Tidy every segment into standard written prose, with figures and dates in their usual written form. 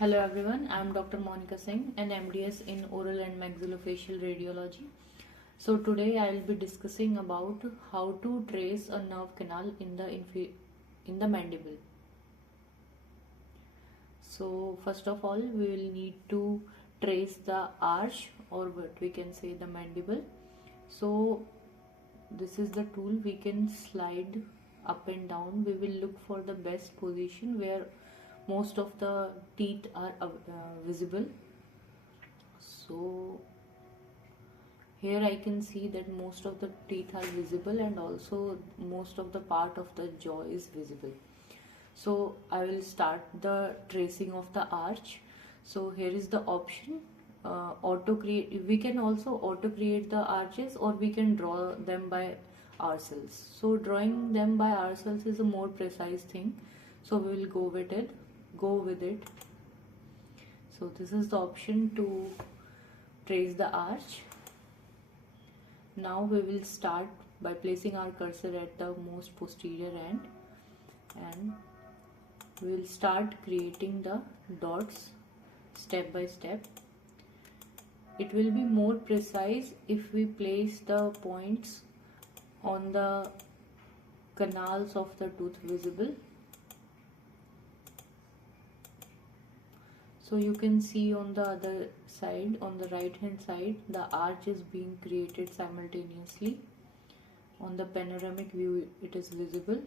Hello everyone, I am Dr. Monica Singh, an MDS in Oral and Maxillofacial Radiology. So today I will be discussing about how to trace a nerve canal in the mandible. So first of all, we will need to trace the arch, or what we can say the mandible. So this is the tool. We can slide up and down. We will look for the best position where most of the teeth are visible. So here I can see that most of the teeth are visible, and also most of the part of the jaw is visible. So I will start the tracing of the arch. So here is the option, auto create. We can also auto create the arches, or we can draw them by ourselves. So drawing them by ourselves is a more precise thing, so we will go with it. So this is the option to trace the arch. Now we will start by placing our cursor at the most posterior end, and we will start creating the dots step by step. It will be more precise if we place the points on the canals of the tooth visible. So you can see on the other side, on the right hand side, the arch is being created simultaneously. On the panoramic view it is visible.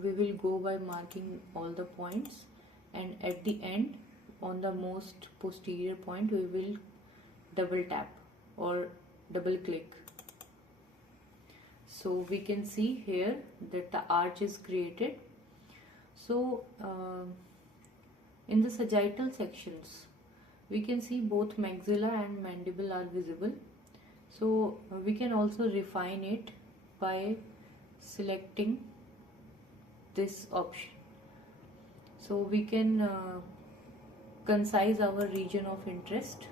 We will go by marking all the points, and at the end, on the most posterior point, we will double tap or double click. So we can see here that the arch is created. So in the sagittal sections, we can see both maxilla and mandible are visible. So we can also refine it by selecting this option. So we can concise our region of interest.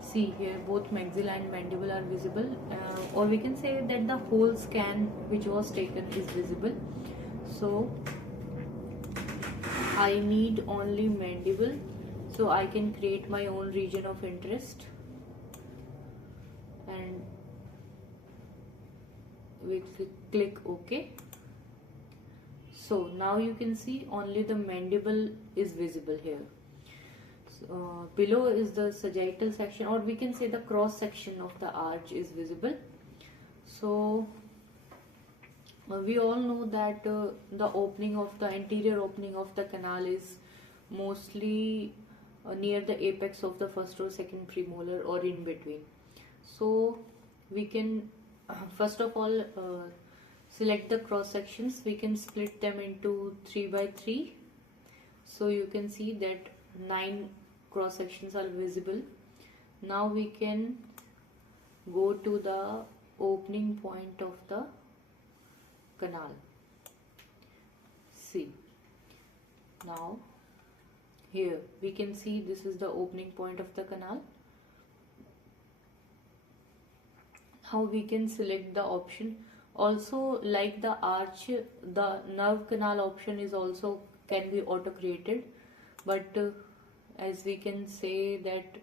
See here, both maxilla and mandible are visible, or we can say that the whole scan which was taken is visible. So I need only mandible, so I can create my own region of interest, and we click OK. So now you can see only the mandible is visible here. Below is the sagittal section, or we can say the cross section of the arch is visible. So we all know that the opening of the anterior opening of the canal is mostly near the apex of the first or second premolar, or in between. So we can first of all select the cross sections. We can split them into 3 by 3. So you can see that 9 cross sections are visible. Now we can go to the opening point of the canal. See, now here we can see this is the opening point of the canal. Now we can select the option. Also, like the arch, the nerve canal option is also can be auto created, but as we can say that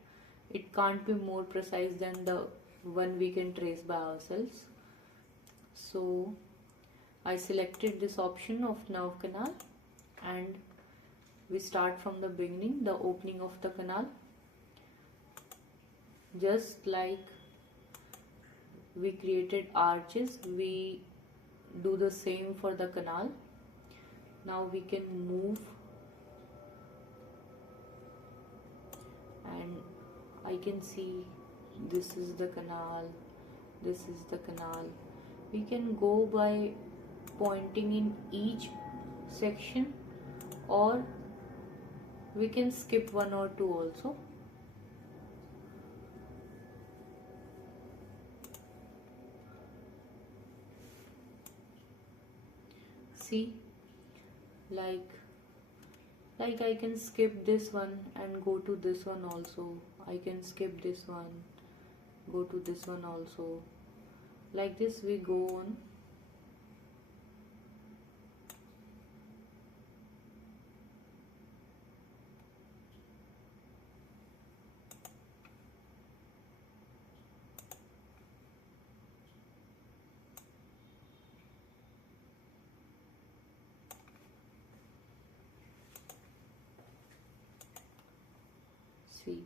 it can't be more precise than the one we can trace by ourselves. So I selected this option of nerve canal, and we start from the beginning, the opening of the canal. Just like we created arches, we do the same for the canal. Now we can move, and I can see this is the canal, this is the canal. We can go by pointing in each section, or we can skip one or two also. See, like I can skip this one and go to this one also. I can skip this one, go to this one also. like this we go on. See,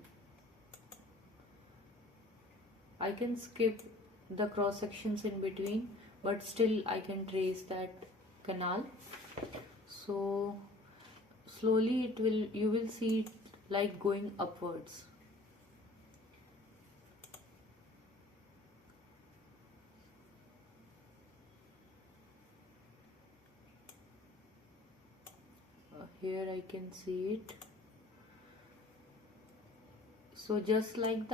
I can skip the cross sections in between, but still I can trace that canal. So slowly you will see it like going upwards. Here I can see it. So just like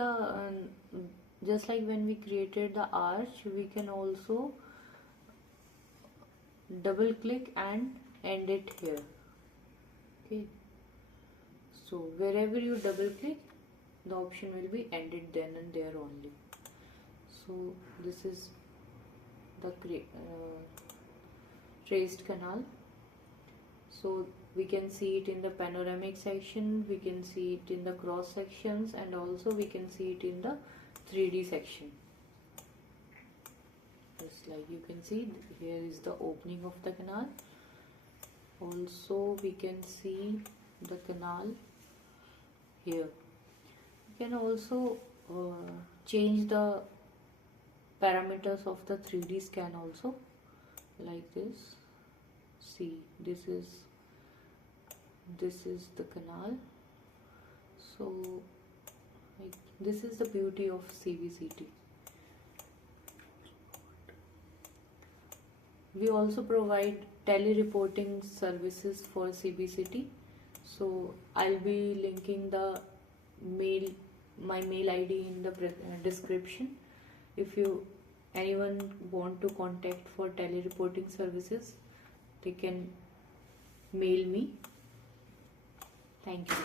when we created the arch, we can also double click and end it here. Okay, so wherever you double click, the option will be ended then and there only. So this is the traced canal. So we can see it in the panoramic section, we can see it in the cross sections, and also we can see it in the 3D section. Just like you can see, here is the opening of the canal. Also we can see the canal here. You can also change the parameters of the 3D scan also, like this. See, this is the canal. So this is the beauty of CBCT. We also provide tele-reporting services for CBCT. So I'll be linking my mail ID in the description. If anyone want to contact for tele-reporting services, they can mail me. Thank you.